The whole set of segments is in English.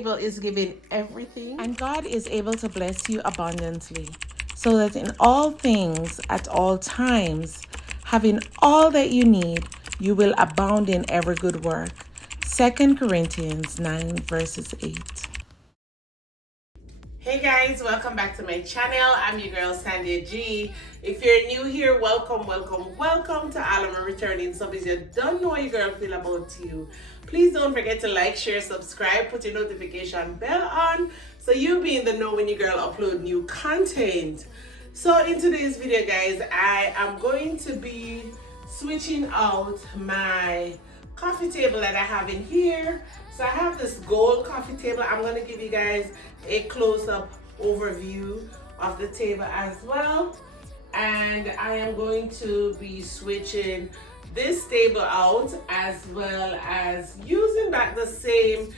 table is giving everything. And God is able to bless you abundantly, so that in all things, at all times, having all that you need, you will abound in every good work. 2 Corinthians 9 verses 8. Hey guys, welcome back to my channel. I'm your girl Sandia G. If you're new here, welcome to all of my returning subbies. You don't know how your girl feel about you. Please don't forget to like, share, subscribe, put your notification bell on so you'll be in the know when your girl upload new content. So in today's video guys, I am going to be switching out my coffee table that I have in here. So I have this gold coffee table. I'm going to give you guys a close-up overview of the table as well. And I am going to be switching this table out, as well as using back the same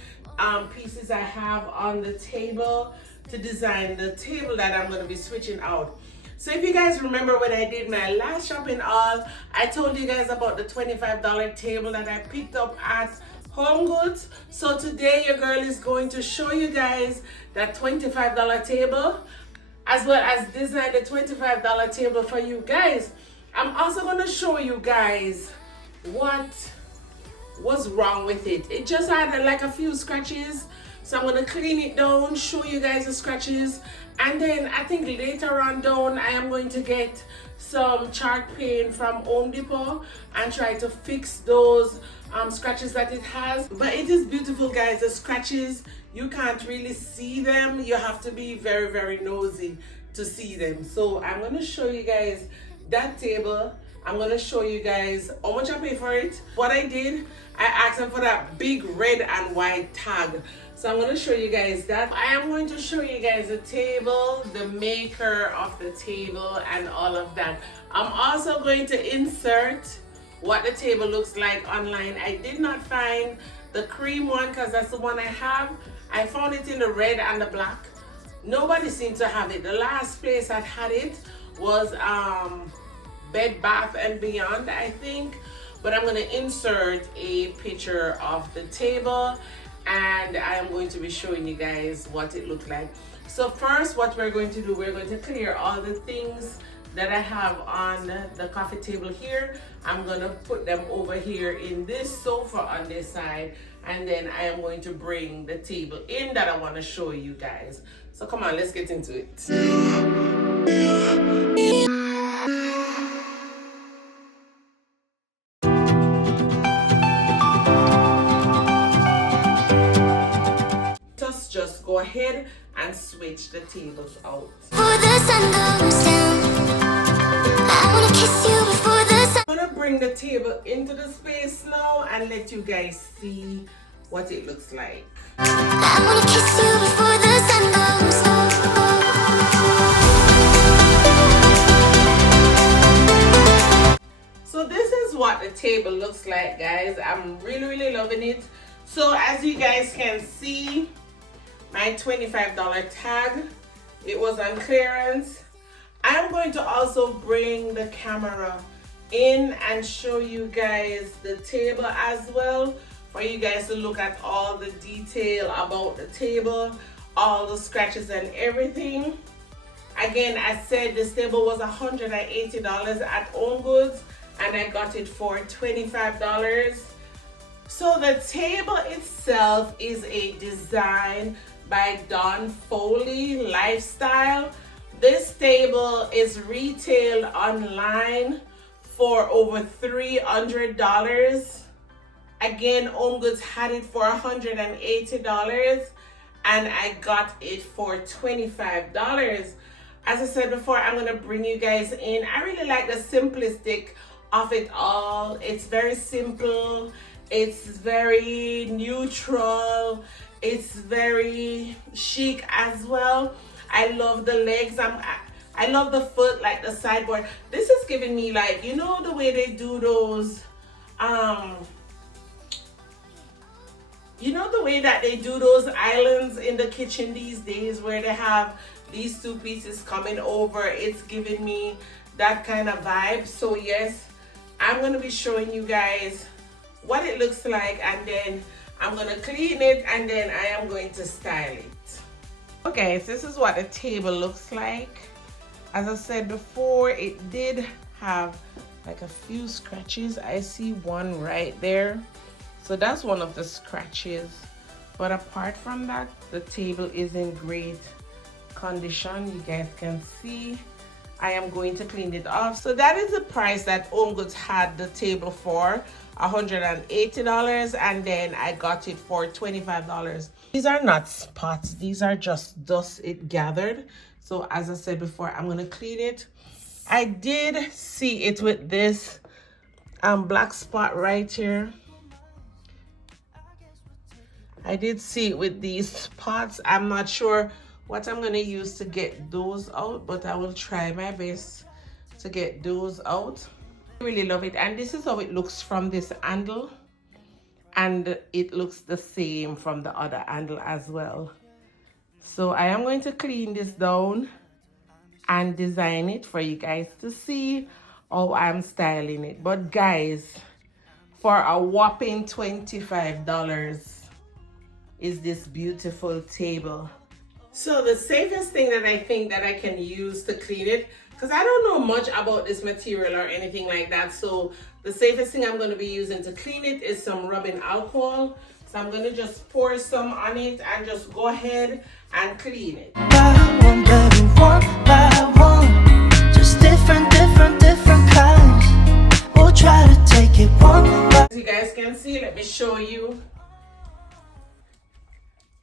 pieces I have on the table to design the table that I'm going to be switching out. So if you guys remember when I did my last shopping haul, I told you guys about the $25 table that I picked up at HOMEGOODS. So today your girl is going to show you guys that $25 table, as well as design the $25 table for you guys. I'm also going to show you guys what was wrong with it. It just had like a few scratches. So I'm going to clean it down, show you guys the scratches. And then I think later on down, I am going to get some chalk paint from Home Depot and try to fix those scratches that it has. But it is beautiful guys. The scratches, you can't really see them. You have to be very, very nosy to see them. So I'm going to show you guys that table. I'm going to show you guys how much I paid for it. What I did, I asked them for that big red and white tag. So I'm going to show you guys that. I am going to show you guys the table, the maker of the table, and all of that. I'm also going to insert what the table looks like online. I did not find the cream one because that's the one I have. I found it in the red and the black. Nobody seemed to have it. The last place I had it was Bed Bath and Beyond, I think. But I'm going to insert a picture of the table, and I am going to be showing you guys what it looked like. So first, what we're going to do, we're going to clear all the things that I have on the coffee table here. I'm going to put them over here in this sofa on this side, and then I am going to bring the table in that I want to show you guys. So come on, let's get into it. Just go ahead and switch the tables out. Before the sun goes down, I wanna kiss you before the sun. I'm gonna bring the table into the space now and let you guys see what it looks like. I wanna kiss you before the sun goes. So this is what the table looks like, guys. I'm really loving it. So as you guys can see, my $25 tag, it was on clearance. I'm going to also bring the camera in and show you guys the table as well, for you guys to look at all the detail about the table, all the scratches and everything. Again, I said this table was $180 at HOMEGOODS, and I got it for $25. So the table itself is a design by Don Foley Lifestyle. This table is retailed online for over $300. Again, HOMEGOODS had it for $180, and I got it for $25. As I said before, I'm gonna bring you guys in. I really like the simplistic of it all. It's very simple. It's very neutral. It's very chic as well. I love the legs. I love the foot, like the sideboard. This is giving me, like, you know, the way they do those, you know, the way that they do those islands in the kitchen these days, where they have these two pieces coming over. It's giving me that kind of vibe. So yes, I'm going to be showing you guys what it looks like, and then I'm gonna clean it and then I am going to style it. Okay, so this is what the table looks like. As I said before, it did have like a few scratches. I see one right there. So that's one of the scratches. But apart from that, the table is in great condition. You guys can see. I am going to clean it off. So that is the price that HomeGoods had the table for, $180, and then I got it for $25. These are not spots, these are just dust it gathered. So as I said before, I'm gonna clean it. I did see it with this black spot right here. I did see it with these spots. I'm not sure what I'm gonna use to get those out, but I will try my best to get those out. I really love it, and this is how it looks from this angle, and it looks the same from the other angle as well. So I am going to clean this down and design it for you guys to see how I'm styling it. But guys, for a whopping $25 is this beautiful table. So the safest thing that I think that I can use to clean it, because I don't know much about this material or anything like that, so the safest thing I'm going to be using to clean it is some rubbing alcohol. So I'm going to just pour some on it and just go ahead and clean it. Buy one, baby, one by one. Just different kinds. We'll try to take it one by. As you guys can see, let me show you.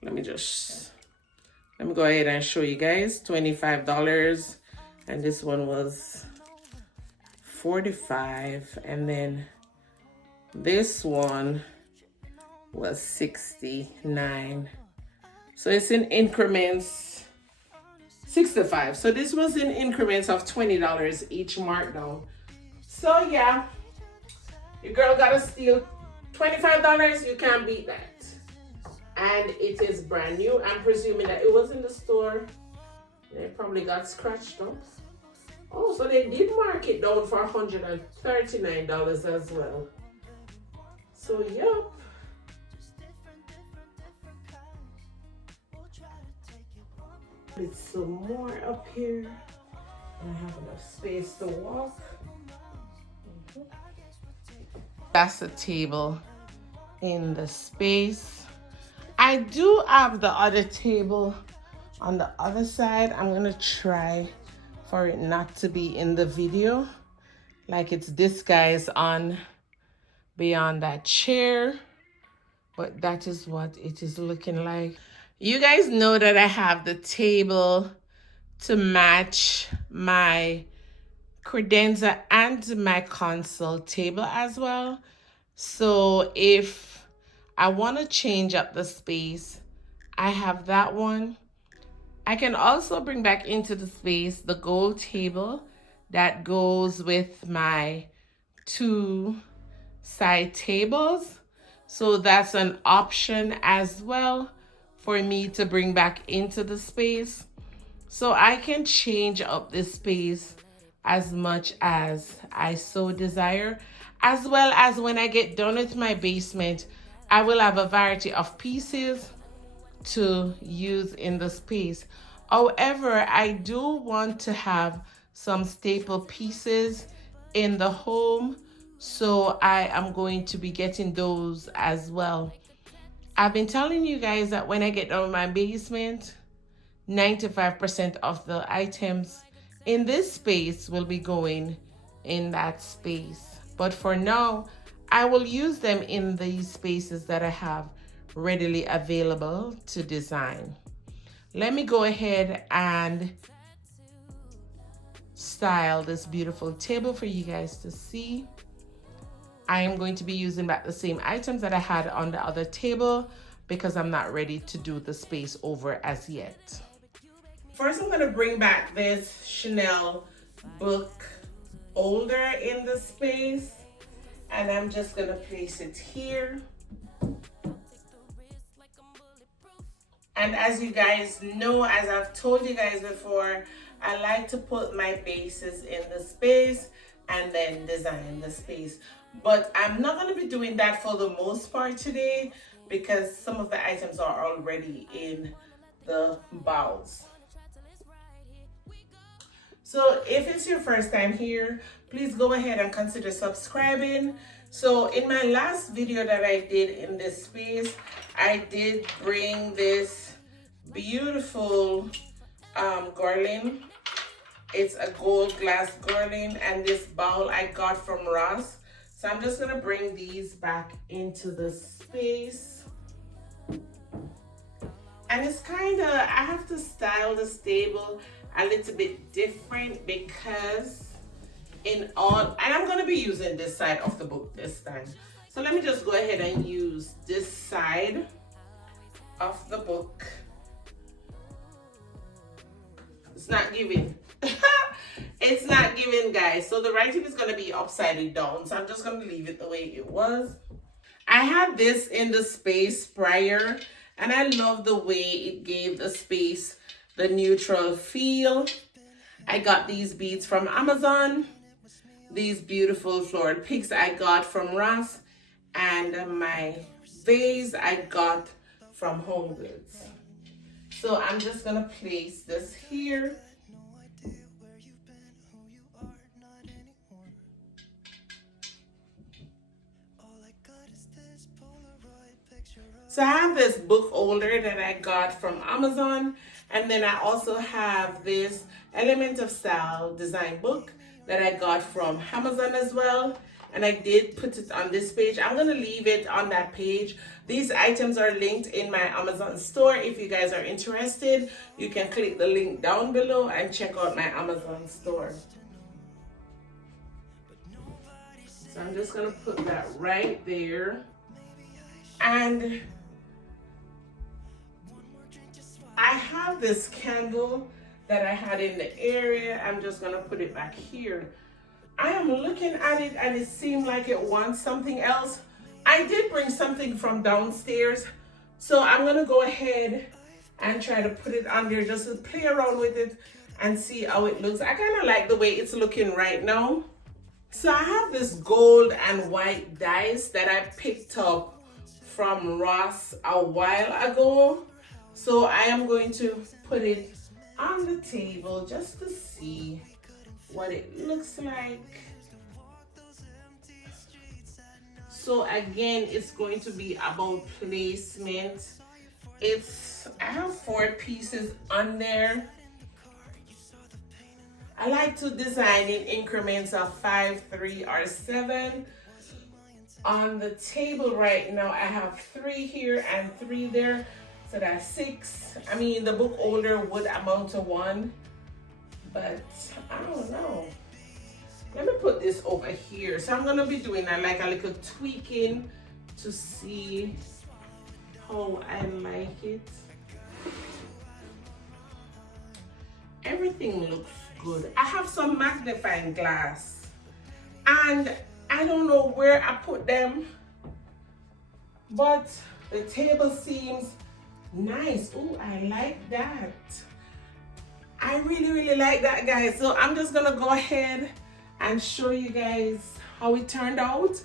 Let me go ahead and show you guys. $25, and this one was $45, and then this one was $69. So it's in increments. 65. So this was in increments of $20 each markdown. So yeah, your girl gotta steal $25. You can't beat that. And it is brand new. I'm presuming that it was in the store. They probably got scratched up. Oh, so they did mark it down for $139 as well. So yep. Put some more up here. I have enough space to walk. That's the table in the space. I do have the other table on the other side. I'm gonna try for it not to be in the video, like it's this guy's on beyond that chair, but that is what it is looking like. You guys know that I have the table to match my credenza and my console table as well. So if I want to change up the space, I have that one. I can also bring back into the space the gold table that goes with my two side tables. So that's an option as well for me to bring back into the space. So I can change up this space as much as I so desire, as well as when I get done with my basement, I will have a variety of pieces to use in the space. However, I do want to have some staple pieces in the home, so I am going to be getting those as well. I've been telling you guys that when I get done with my basement, 95% of the items in this space will be going in that space. But for now, I will use them in these spaces that I have readily available to design. Let me go ahead and style this beautiful table for you guys to see. I am going to be using back the same items that I had on the other table because I'm not ready to do the space over as yet. First, I'm going to bring back this Chanel book holder in the space, and I'm just going to place it here. And as you guys know, as I've told you guys before, I like to put my bases in the space and then design the space. But I'm not going to be doing that for the most part today. because some of the items are already in the bowls. So if it's your first time here, please go ahead and consider subscribing. So in my last video that I did in this space, I did bring this beautiful garland. It's a gold glass garland, and this bowl I got from Ross. So I'm just gonna bring these back into the space. And it's kind of, I have to style this table a little bit different because and I'm going to be using this side of the book this time. So let me just go ahead and use this side of the book. It's not giving. It's not giving, guys. So the writing is going to be upside down. So I'm just going to leave it the way it was. I had this in the space prior, and I love the way it gave the space the neutral feel. I got these beads from Amazon. These beautiful floral picks I got from Ross. And my vase I got from HOMESGOODS. So I'm just going to place this here. So I have this book holder that I got from Amazon, and then I also have this Element of Style design book that I got from Amazon as well, and I did put it on this page. I'm gonna leave it on that page. These items are linked in my Amazon store. If you guys are interested, you can click the link down below and check out my Amazon store. So I'm just gonna put that right there. And I have this candle that I had in the area. I'm just gonna put it back here. I am looking at it and it seemed like it wants something else. I did bring something from downstairs, so I'm gonna go ahead and try to put it under just to play around with it and see how it looks. I kind of like the way it's looking right now. So I have this gold and white dice that I picked up from Ross a while ago. So I am going to put it on the table just to see what it looks like. So again, it's going to be about placement. I have 4 pieces on there. I like to design in increments of 5, 3, or 7. On the table right now, I have 3 here and 3 there. So that's 6. I mean, the book holder would amount to 1, but I don't know. Let me put this over here. So I'm gonna be doing like a little tweaking to see how I like it. Everything looks good. I have some magnifying glass, and I don't know where I put them, but the table seems nice. Oh, I like that. I really like that, guys. So I'm just gonna go ahead and show you guys how it turned out.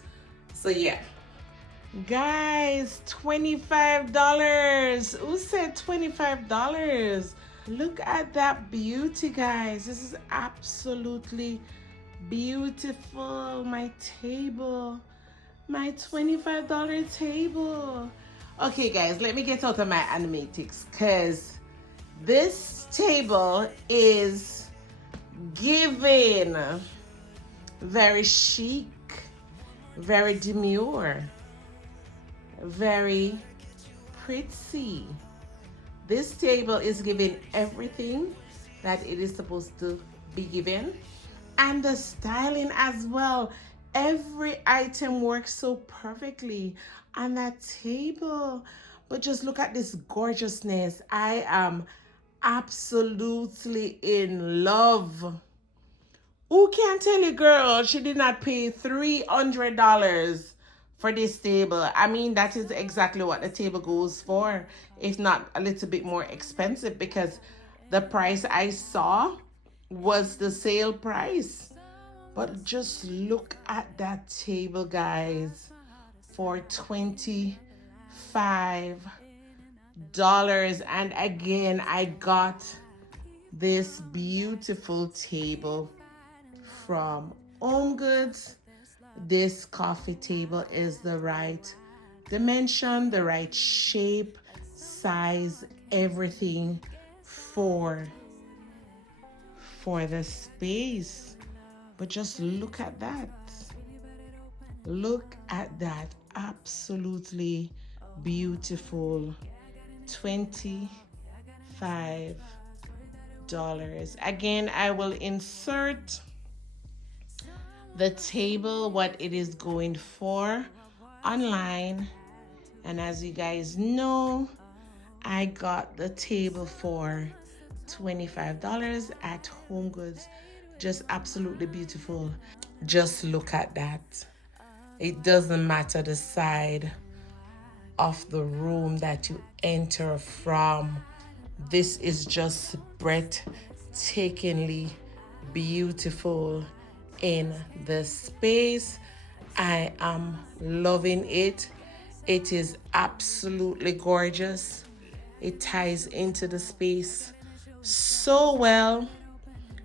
So yeah, guys, $25. Who said $25? Look at that beauty, guys. This is absolutely beautiful. My table, my $25 table. Okay, guys, let me get out of my animatics, because this table is giving very chic, very demure, very pretty. This table is giving everything that it is supposed to be given, and the styling as well. Every item works so perfectly on that table. But just look at this gorgeousness. I am absolutely in love. Who can tell you, girl, she did not pay $300 for this table? I mean, that is exactly what the table goes for, if not a little bit more expensive, because the price I saw was the sale price. But just look at that table, guys, for $25. And again, I got this beautiful table from HOMEGOODS. This coffee table is the right dimension, the right shape, size, everything for the space. But just look at that. Look at that. Absolutely beautiful. $25. Again, I will insert the table, what it is going for, online. And as you guys know, I got the table for $25 at HOMEGOODS. Just absolutely beautiful. Just look at that. It doesn't matter the side of the room that you enter from. This is just breathtakingly beautiful in the space. I am loving it. It is absolutely gorgeous. It ties into the space so well.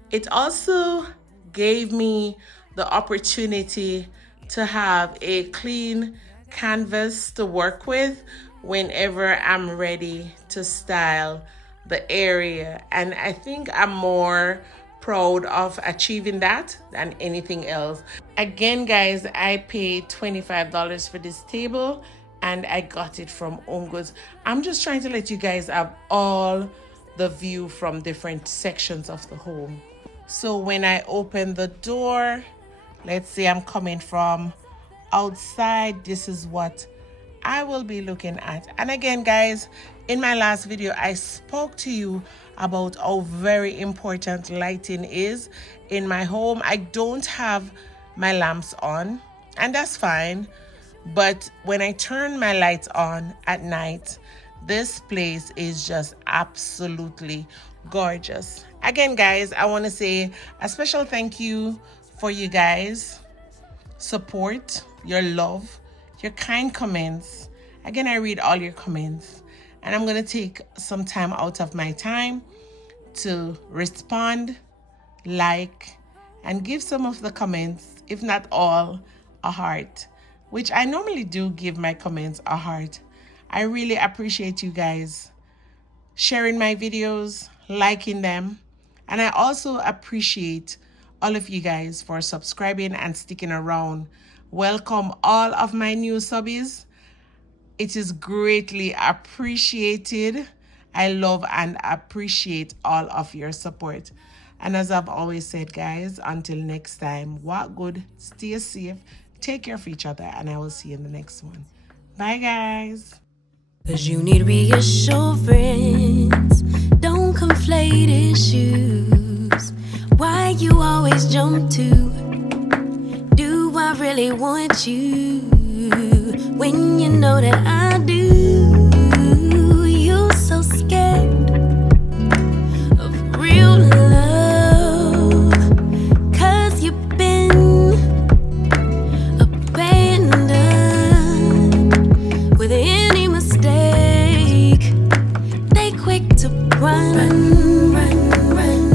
It also gave me the opportunity to have a clean canvas to work with whenever I'm ready to style the area. And I think I'm more proud of achieving that than anything else. Again, guys, I paid $25 for this table and I got it from HOMEGOODS. I'm just trying to let you guys have all the view from different sections of the home. So when I open the door, let's say I'm coming from outside, this is what I will be looking at. And again, guys, in my last video, I spoke to you about how very important lighting is in my home. I don't have my lamps on, and that's fine. But when I turn my lights on at night, this place is just absolutely gorgeous. Again, guys, I want to say a special thank you for you guys' support, your love, your kind comments. Again, I read all your comments, and I'm going to take some time out of my time to respond, like, and give some of the comments, if not all, a heart, which I normally do give my comments a heart. I really appreciate you guys sharing my videos, liking them, and I also appreciate all of you guys for subscribing and sticking around. Welcome all of my new subbies. It is greatly appreciated. I love and appreciate all of your support. And as I've always said, guys, until next time, walk good, stay safe, take care of each other, and I will see you in the next one. Bye, guys. 'Cause you need reassurance. Don't conflate issues. Why you always jump to, do I really want you? When you know that I do. You so scared of real love, 'cause you've been abandoned with any mistake. They quick to run,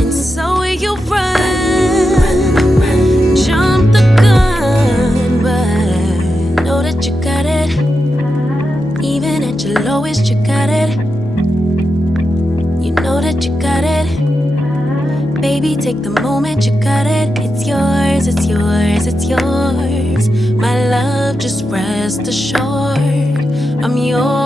and so you run, jump the gun, but know that you got it. Even at your lowest, you got it. You know that you got it. Baby, take the moment, you got it. It's yours, it's yours, it's yours. My love, just rest assured, I'm yours.